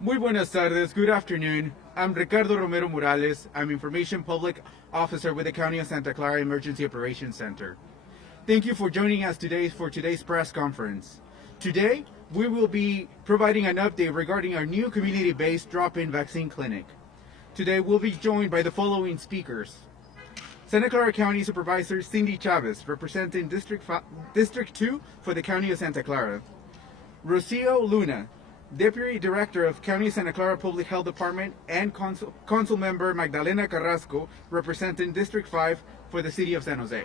Muy buenas tardes, good afternoon. I'm Ricardo Romero Morales. I'm Information Public Officer with the County of Santa Clara Emergency Operations Center. Thank you for joining us today for today's press conference. Today, we will be providing an update regarding our new community-based drop-in vaccine clinic. Today, we'll be joined by the following speakers. Santa Clara County Supervisor Cindy Chavez, representing District 2 for the County of Santa Clara. Rocio Luna, Deputy Director of County Santa Clara Public Health Department, and Council Member Magdalena Carrasco, representing District 5 for the City of San Jose.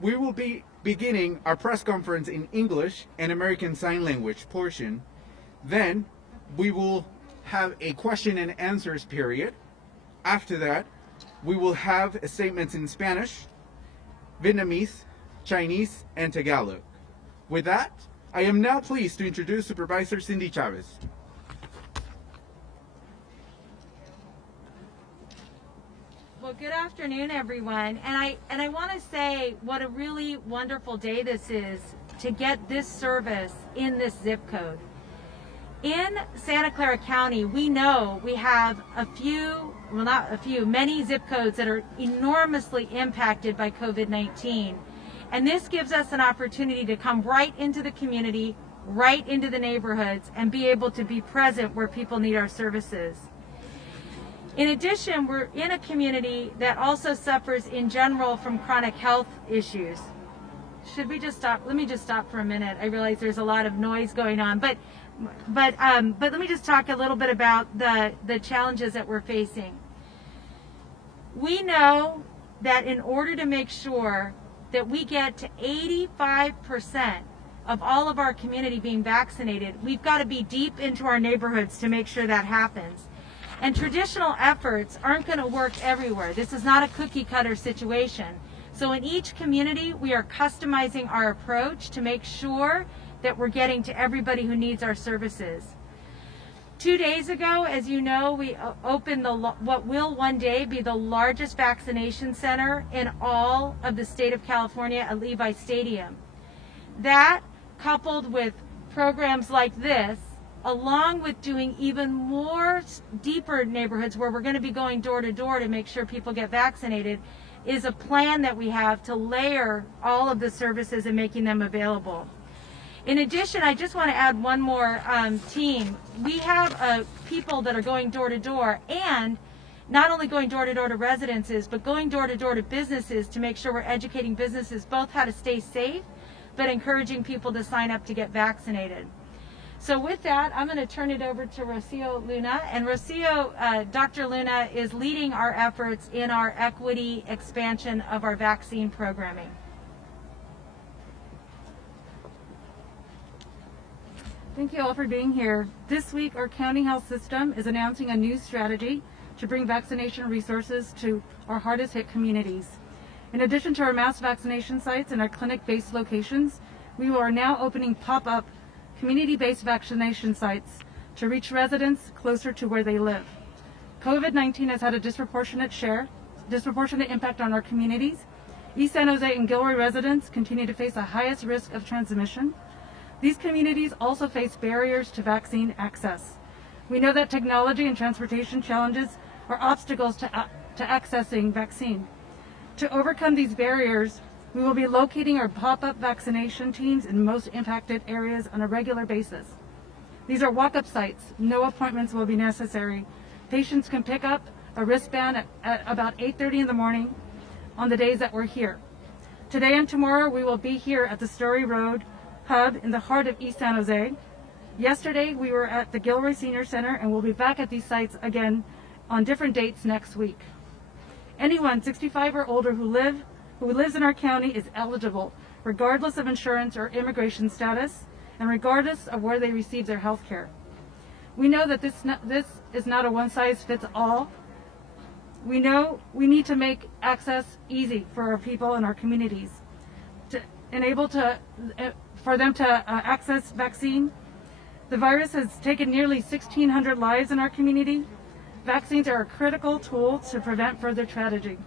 We will be beginning our press conference in English and American Sign Language portion. Then, we will have a question and answers period. After that, we will have statements in Spanish, Vietnamese, Chinese, and Tagalog. With that, I am now pleased to introduce Supervisor Cindy Chavez. Well, good afternoon, everyone. And I want to say what a really wonderful day this is to get this service in this zip code. In Santa Clara County, we know we have many zip codes that are enormously impacted by COVID-19. And this gives us an opportunity to come right into the community, right into the neighborhoods, and be able to be present where people need our services. In addition, we're in a community that also suffers in general from chronic health issues. Should we just stop? Let me just stop for a minute. I realize there's a lot of noise going on, but let me just talk a little bit about the challenges that we're facing. We know that in order to make sure that we get to 85% of all of our community being vaccinated, we've got to be deep into our neighborhoods to make sure that happens. And traditional efforts aren't going to work everywhere. This is not a cookie cutter situation. So in each community, we are customizing our approach to make sure that we're getting to everybody who needs our services. 2 days ago, as you know, we opened what will one day be the largest vaccination center in all of the state of California at Levi Stadium. That, coupled with programs like this, along with doing even more deeper neighborhoods where we're going to be going door to door to make sure people get vaccinated, is a plan that we have to layer all of the services and making them available. In addition, I just want to add one more team. We have people that are going door to door, and not only going door to door to residences, but going door to businesses to make sure we're educating businesses both how to stay safe, but encouraging people to sign up to get vaccinated. So with that, I'm going to turn it over to Rocio Luna. And Dr. Luna is leading our efforts in our equity expansion of our vaccine programming. Thank you all for being here. This week, our county health system is announcing a new strategy to bring vaccination resources to our hardest hit communities. In addition to our mass vaccination sites and our clinic-based locations, we are now opening pop-up community-based vaccination sites to reach residents closer to where they live. COVID-19 has had a disproportionate impact on our communities. East San Jose and Gilroy residents continue to face the highest risk of transmission. These communities also face barriers to vaccine access. We know that technology and transportation challenges are obstacles to accessing vaccine. To overcome these barriers, we will be locating our pop-up vaccination teams in most impacted areas on a regular basis. These are walk-up sites. No appointments will be necessary. Patients can pick up a wristband at about 8:30 in the morning on the days that we're here. Today and tomorrow, we will be here at the Story Road Hub in the heart of East San Jose. Yesterday, we were at the Gilroy Senior Center, and we'll be back at these sites again on different dates next week. Anyone 65 or older who lives in our county is eligible, regardless of insurance or immigration status, and regardless of where they receive their health care. We know that this is not a one-size-fits-all. We know we need to make access easy for our people in our communities, for them to access vaccine. The virus has taken nearly 1,600 lives in our community. Vaccines are a critical tool to prevent further tragedy.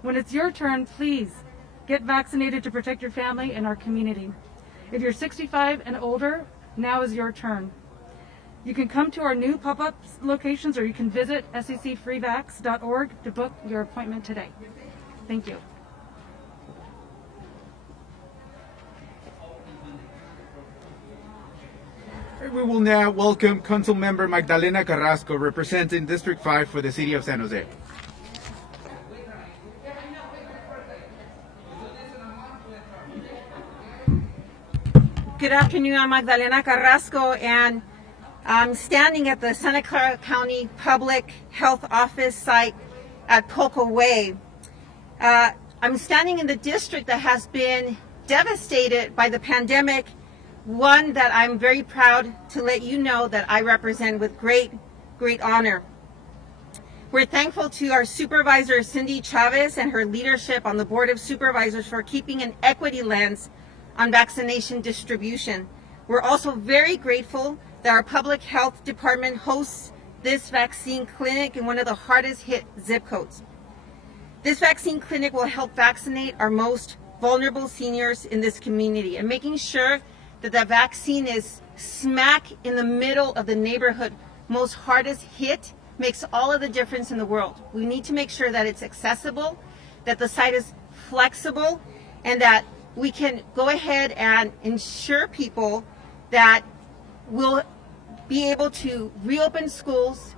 When it's your turn, please get vaccinated to protect your family and our community. If you're 65 and older, now is your turn. You can come to our new pop-up locations, or you can visit secfreevax.org to book your appointment today. Thank you. We will now welcome Council Member Magdalena Carrasco, representing District 5 for the City of San Jose. Good afternoon, I'm Magdalena Carrasco, and I'm standing at the Santa Clara County Public Health Office site at Poco Way. I'm standing in the district that has been devastated by the pandemic, one that I'm very proud to let you know that I represent with great honor. We're thankful to our Supervisor, Cindy Chavez, and her leadership on the Board of Supervisors for keeping an equity lens on vaccination distribution. We're also very grateful that our Public Health Department hosts this vaccine clinic in one of the hardest hit zip codes. This vaccine clinic will help vaccinate our most vulnerable seniors in this community, and making sure that the vaccine is smack in the middle of the neighborhood most hardest hit makes all of the difference in the world. We need to make sure that it's accessible, that the site is flexible, and that we can go ahead and ensure people that we'll be able to reopen schools,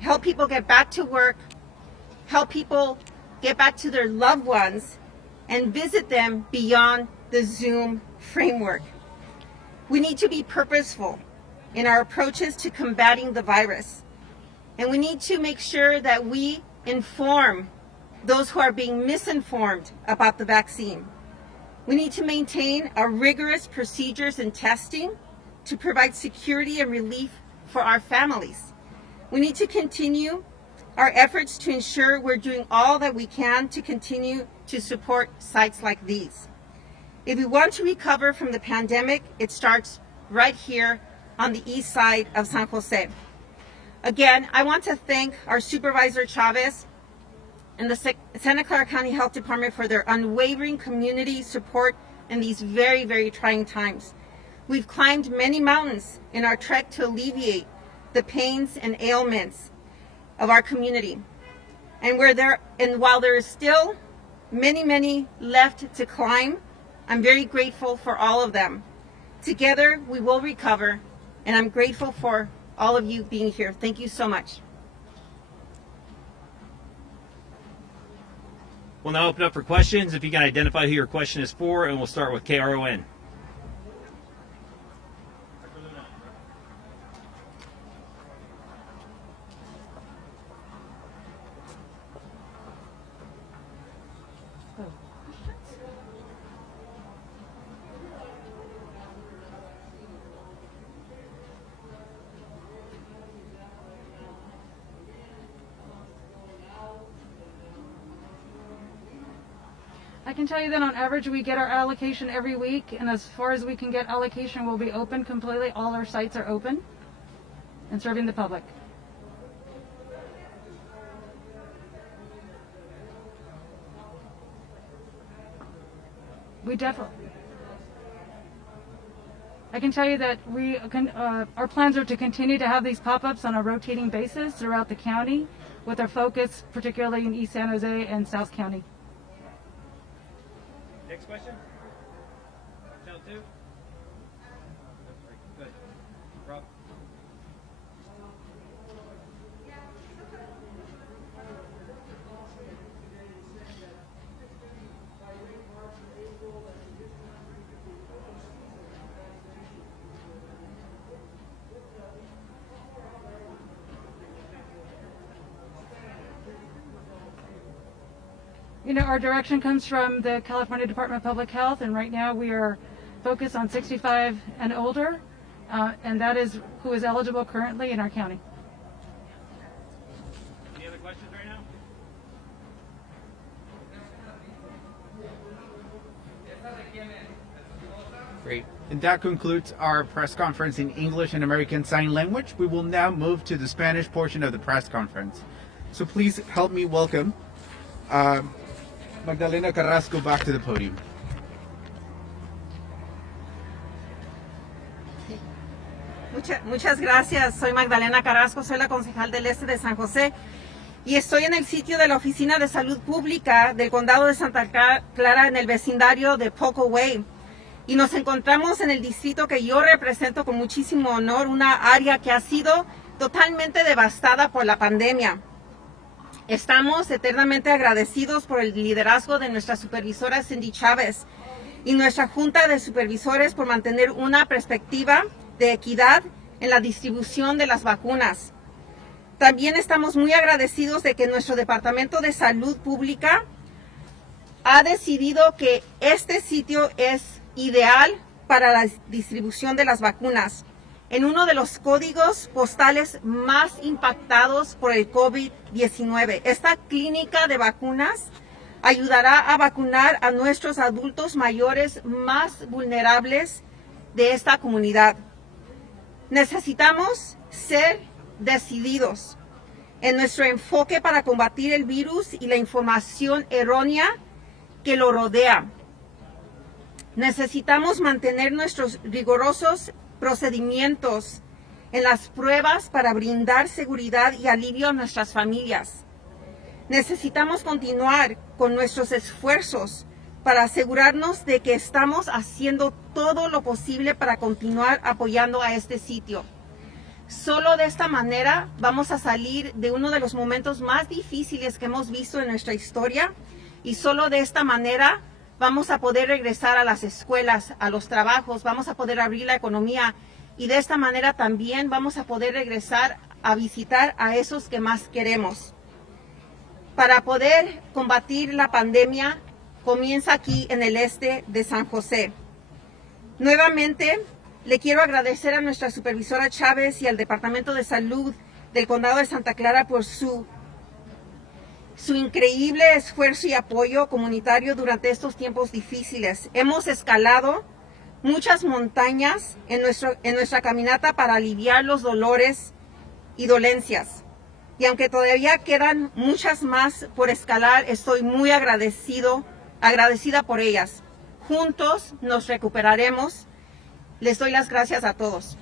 help people get back to work, help people get back to their loved ones, and visit them beyond the Zoom framework. We need to be purposeful in our approaches to combating the virus. And we need to make sure that we inform those who are being misinformed about the vaccine. We need to maintain our rigorous procedures and testing to provide security and relief for our families. We need to continue our efforts to ensure we're doing all that we can to continue to support sites like these. If we want to recover from the pandemic, it starts right here on the east side of San Jose. Again, I want to thank our Supervisor Chavez and the Santa Clara County Health Department for their unwavering community support in these very trying times. We've climbed many mountains in our trek to alleviate the pains and ailments of our community. And while there is still many left to climb, I'm very grateful for all of them. Together, we will recover, and I'm grateful for all of you being here. Thank you so much. We'll now open up for questions. If you can identify who your question is for, and we'll start with KRON. I can tell you that on average we get our allocation every week, and as far as we can get allocation, we'll be open completely. All our sites are open and serving the public. We definitely. I can tell you that our plans are to continue to have these pop-ups on a rotating basis throughout the county, with our focus particularly in East San Jose and South County. Next question? Channel 2? Good. Rob? You know, our direction comes from the California Department of Public Health, and right now we are focused on 65 and older, and that is who is eligible currently in our county. Any other questions right now? Great. And that concludes our press conference in English and American Sign Language. We will now move to the Spanish portion of the press conference. So please help me welcome Magdalena Carrasco back to the podium. Muchas gracias. Soy Magdalena Carrasco, soy la concejal del Este de San José y estoy en el sitio de la Oficina de Salud Pública del Condado de Santa Clara en el vecindario de Poco Way. Y nos encontramos en el distrito que yo represento con muchísimo honor, una área que ha sido totalmente devastada por la pandemia. Estamos eternamente agradecidos por el liderazgo de nuestra supervisora Cindy Chavez y nuestra Junta de Supervisores por mantener una perspectiva de equidad en la distribución de las vacunas. También estamos muy agradecidos de que nuestro Departamento de Salud Pública ha decidido que este sitio es ideal para la distribución de las vacunas en uno de los códigos postales más impactados por el COVID-19. Esta clínica de vacunas ayudará a vacunar a nuestros adultos mayores más vulnerables de esta comunidad. Necesitamos ser decididos en nuestro enfoque para combatir el virus y la información errónea que lo rodea. Necesitamos mantener nuestros rigurosos procedimientos en las pruebas para brindar seguridad y alivio a nuestras familias. Necesitamos continuar con nuestros esfuerzos para asegurarnos de que estamos haciendo todo lo posible para continuar apoyando a este sitio. Solo de esta manera vamos a salir de uno de los momentos más difíciles que hemos visto en nuestra historia y solo de esta manera vamos a poder regresar a las escuelas, a los trabajos, vamos a poder abrir la economía y de esta manera también vamos a poder regresar a visitar a esos que más queremos. Para poder combatir la pandemia, comienza aquí en el este de San José. Nuevamente, le quiero agradecer a nuestra supervisora Chavez y al Departamento de Salud del Condado de Santa Clara por su increíble esfuerzo y apoyo comunitario durante estos tiempos difíciles. Hemos escalado muchas montañas en nuestra caminata para aliviar los dolores y dolencias. Y aunque todavía quedan muchas más por escalar, estoy muy agradecida por ellas. Juntos nos recuperaremos. Les doy las gracias a todos.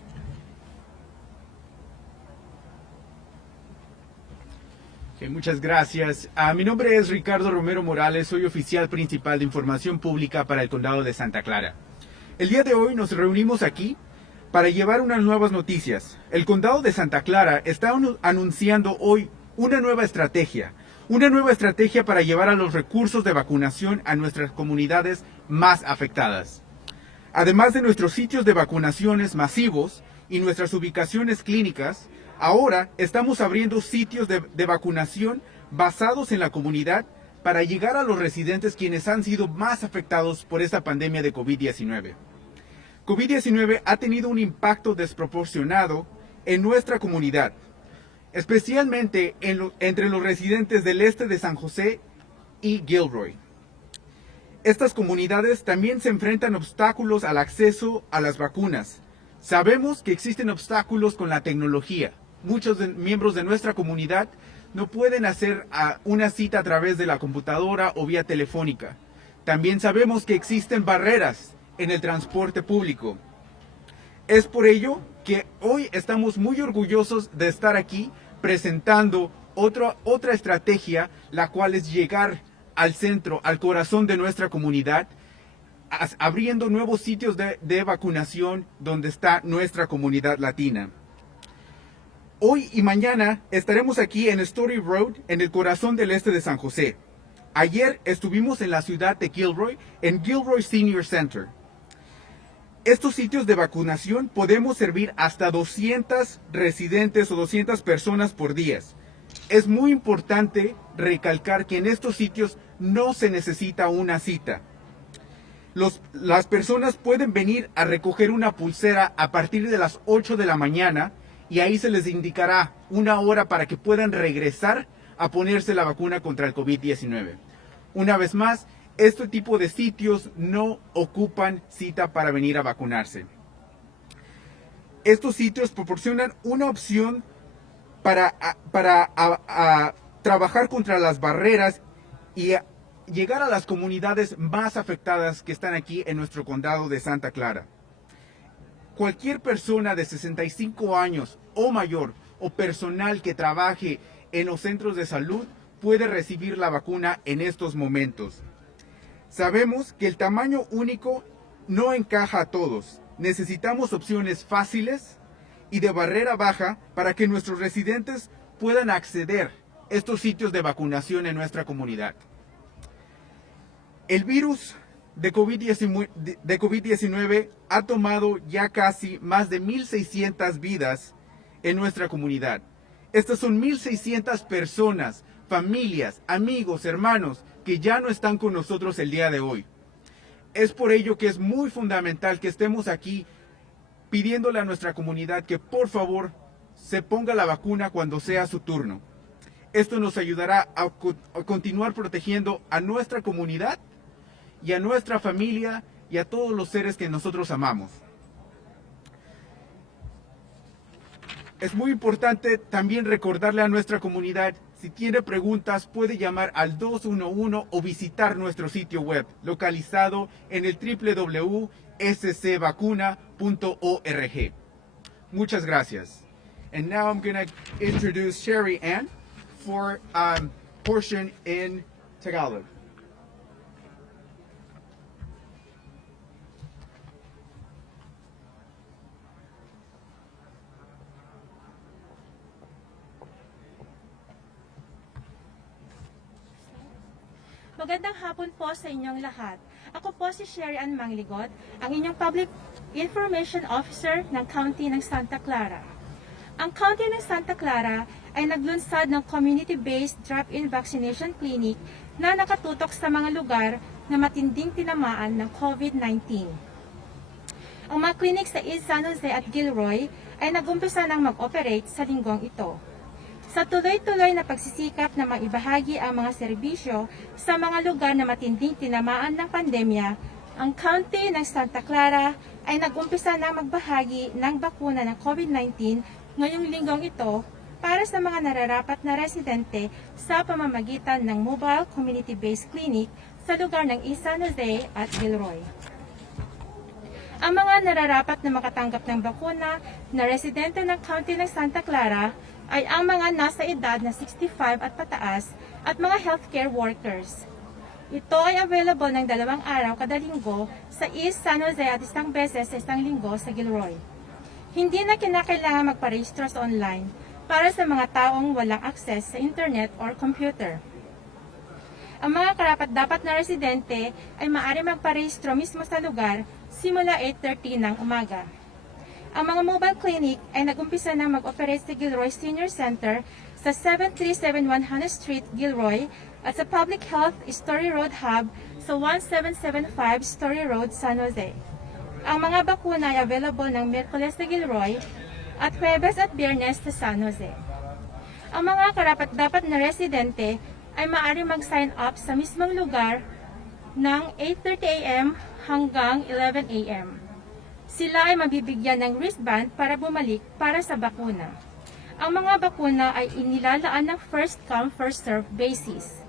Muchas gracias. Mi nombre es Ricardo Romero Morales, soy oficial principal de información pública para el Condado de Santa Clara. El día de hoy nos reunimos aquí para llevar unas nuevas noticias. El Condado de Santa Clara está anunciando hoy una nueva estrategia para llevar a los recursos de vacunación a nuestras comunidades más afectadas. Además de nuestros sitios de vacunaciones masivos y nuestras ubicaciones clínicas, ahora estamos abriendo sitios de vacunación basados en la comunidad para llegar a los residentes quienes han sido más afectados por esta pandemia de COVID-19. COVID-19 ha tenido un impacto desproporcionado en nuestra comunidad, especialmente entre los residentes del este de San José y Gilroy. Estas comunidades también se enfrentan obstáculos al acceso a las vacunas. Sabemos que existen obstáculos con la tecnología. Muchos miembros de nuestra comunidad no pueden hacer una cita a través de la computadora o vía telefónica. También sabemos que existen barreras en el transporte público. Es por ello que hoy estamos muy orgullosos de estar aquí presentando otra estrategia, la cual es llegar al centro, al corazón de nuestra comunidad, abriendo nuevos sitios de vacunación donde está nuestra comunidad latina. Hoy y mañana estaremos aquí en Story Road, en el corazón del este de San José. Ayer estuvimos en la ciudad de Gilroy, en Gilroy Senior Center. Estos sitios de vacunación podemos servir hasta 200 residentes o 200 personas por día. Es muy importante recalcar que en estos sitios no se necesita una cita. Las personas pueden venir a recoger una pulsera a partir de las 8 de la mañana y ahí se les indicará una hora para que puedan regresar a ponerse la vacuna contra el COVID-19. Una vez más, este tipo de sitios no ocupan cita para venir a vacunarse. Estos sitios proporcionan una opción para trabajar contra las barreras y llegar a las comunidades más afectadas que están aquí en nuestro condado de Santa Clara. Cualquier persona de 65 años o mayor o personal que trabaje en los centros de salud puede recibir la vacuna en estos momentos. Sabemos que el tamaño único no encaja a todos. Necesitamos opciones fáciles y de barrera baja para que nuestros residentes puedan acceder a estos sitios de vacunación en nuestra comunidad. El virus de COVID-19 ha tomado ya casi más de 1,600 vidas en nuestra comunidad. Estas son 1,600 personas, familias, amigos, hermanos, que ya no están con nosotros el día de hoy. Es por ello que es muy fundamental que estemos aquí pidiéndole a nuestra comunidad que por favor se ponga la vacuna cuando sea su turno. Esto nos ayudará a continuar protegiendo a nuestra comunidad y a nuestra familia y a todos los seres que nosotros amamos. Es muy importante también recordarle a nuestra comunidad, si tiene preguntas puede llamar al 211 o visitar nuestro sitio web localizado en el www.scvacuna.org. Muchas gracias. And now I'm going to introduce Sherry Ann for portion in Tagalog. Magandang hapon po sa inyong lahat. Ako po si Sherry Ann Mangligot, ang inyong Public Information Officer ng County ng Santa Clara. Ang County ng Santa Clara ay naglunsad ng community-based drop-in vaccination clinic na nakatutok sa mga lugar na matinding tinamaan ng COVID-19. Ang mga clinic sa East San Jose at Gilroy ay nagumpisa ng mag-operate sa linggong ito. Sa tuloy-tuloy na pagsisikap na maibahagi ang mga serbisyo sa mga lugar na matinding tinamaan ng pandemya, ang County ng Santa Clara ay nag-umpisa na magbahagi ng bakuna ng COVID-19 ngayong linggong ito para sa mga nararapat na residente sa pamamagitan ng mobile community-based clinic sa lugar ng East San Jose at Gilroy. Ang mga nararapat na makatanggap ng bakuna na residente ng County ng Santa Clara ay ang mga nasa edad na 65 at pataas at mga healthcare workers. Ito ay available ng 2 araw kada linggo sa East San Jose at 1 beses sa 1 linggo sa Gilroy. Hindi na kinakailangan magparehistro sa online para sa mga taong walang access sa internet or computer. Ang mga karapat-dapat na residente ay maaari magparehistro mismo sa lugar simula 8:30 ng umaga. Ang mga mobile clinic ay nag-umpisa na mag-operate sa Gilroy Senior Center sa 7371 Hannah Street, Gilroy at sa Public Health Story Road Hub sa 1775 Story Road, San Jose. Ang mga bakuna ay available ng Miyerkules sa Gilroy at Jueves at Biyernes sa San Jose. Ang mga karapat-dapat na residente ay maaari mag-sign up sa mismong lugar ng 8:30 a.m. hanggang 11 a.m. Sila ay mabibigyan ng wristband para bumalik para sa bakuna. Ang mga bakuna ay inilalaan ng first come, first serve basis.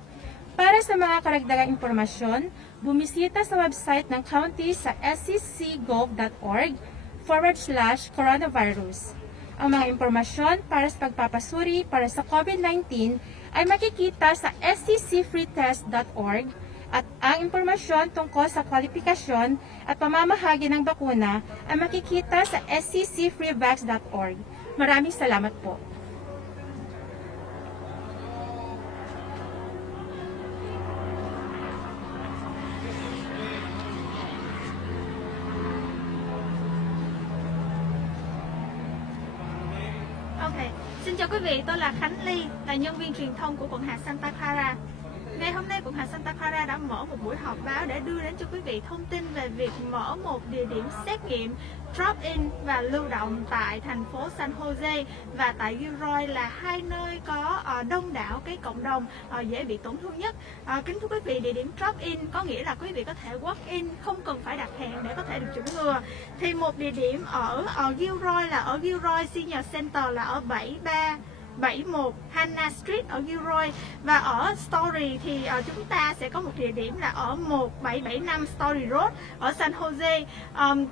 Para sa mga karagdagang impormasyon, bumisita sa website ng county sa sccgov.org/coronavirus. Ang mga impormasyon para sa pagpapasuri para sa COVID-19 ay makikita sa sccfreetest.org at ang impormasyon tungkol sa kwalifikasyon at pamamahagi ng bakuna ay makikita sa sccfreevax.org. Maraming salamat po. Ok, xin chào quý vị, tôi là Khánh Ly, là nhân viên truyền thông của quận hạt Santa Clara. Ngày hôm nay, quận hạt Santa Clara đã mở một buổi họp báo để đưa đến cho quý vị thông tin về việc mở một địa điểm xét nghiệm drop-in và lưu động tại thành phố San Jose và tại Gilroy là hai nơi có đông đảo cái cộng đồng dễ bị tổn thương nhất. Kính thưa quý vị, địa điểm drop-in có nghĩa là quý vị có thể walk-in, không cần phải đặt hẹn để có thể được chủng ngừa. Thì một địa điểm ở Gilroy là ở Gilroy Senior Center là ở 71 Hannah Street ở Gilroy, và ở Story thì chúng ta sẽ có một địa điểm là ở 1775 Story Road ở San Jose.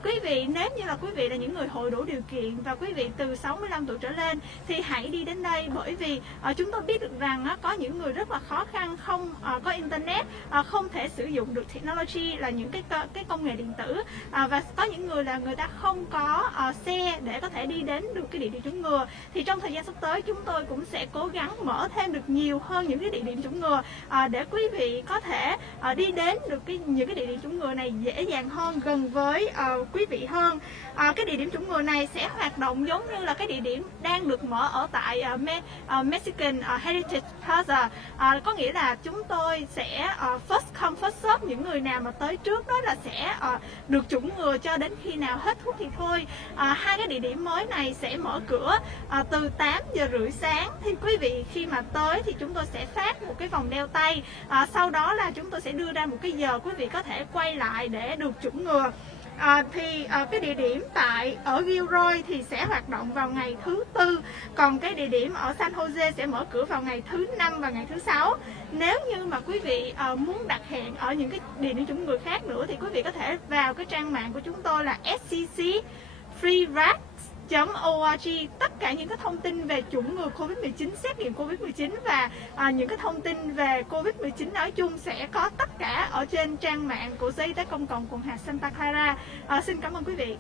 Quý vị, nếu như là quý vị là những người hội đủ điều kiện và quý vị từ 65 tuổi trở lên thì hãy đi đến đây, bởi vì chúng tôi biết được rằng có những người rất là khó khăn, không có internet, không thể sử dụng được technology là những cái công nghệ điện tử, và có những người là người ta không có xe để có thể đi đến được cái địa điểm chủng ngừa. Thì trong thời gian sắp tới chúng tôi cũng sẽ cố gắng mở thêm được nhiều hơn những cái địa điểm chủng ngừa để quý vị có thể đi đến được những cái địa điểm chủng ngừa này dễ dàng hơn, gần với quý vị hơn. Cái địa điểm chủng ngừa này sẽ hoạt động giống như là cái địa điểm đang được mở ở tại Mexican Heritage Plaza, có nghĩa là chúng tôi sẽ first come first serve, những người nào mà tới trước đó là sẽ được chủng ngừa cho đến khi nào hết thuốc thì thôi. Hai cái địa điểm mới này sẽ mở cửa từ 8:30 sáng. Thì quý vị khi mà tới thì chúng tôi sẽ phát một cái vòng đeo tay, sau đó là chúng tôi sẽ đưa ra một cái giờ quý vị có thể quay lại để được chủng ngừa. Cái địa điểm ở Gilroy thì sẽ hoạt động vào ngày thứ Tư, còn cái địa điểm ở San Jose sẽ mở cửa vào ngày thứ Năm và ngày thứ Sáu. Nếu như mà quý vị muốn đặt hẹn ở những cái địa điểm chủng ngừa khác nữa thì quý vị có thể vào cái trang mạng của chúng tôi là sccfreevax.org. Tất cả những cái thông tin về chủng ngừa Covid-19, xét nghiệm Covid-19 và những cái thông tin về Covid-19 nói chung sẽ có tất cả ở trên trang mạng của Sở Y tế Công cộng quận hạt Santa Clara. Xin cảm ơn quý vị.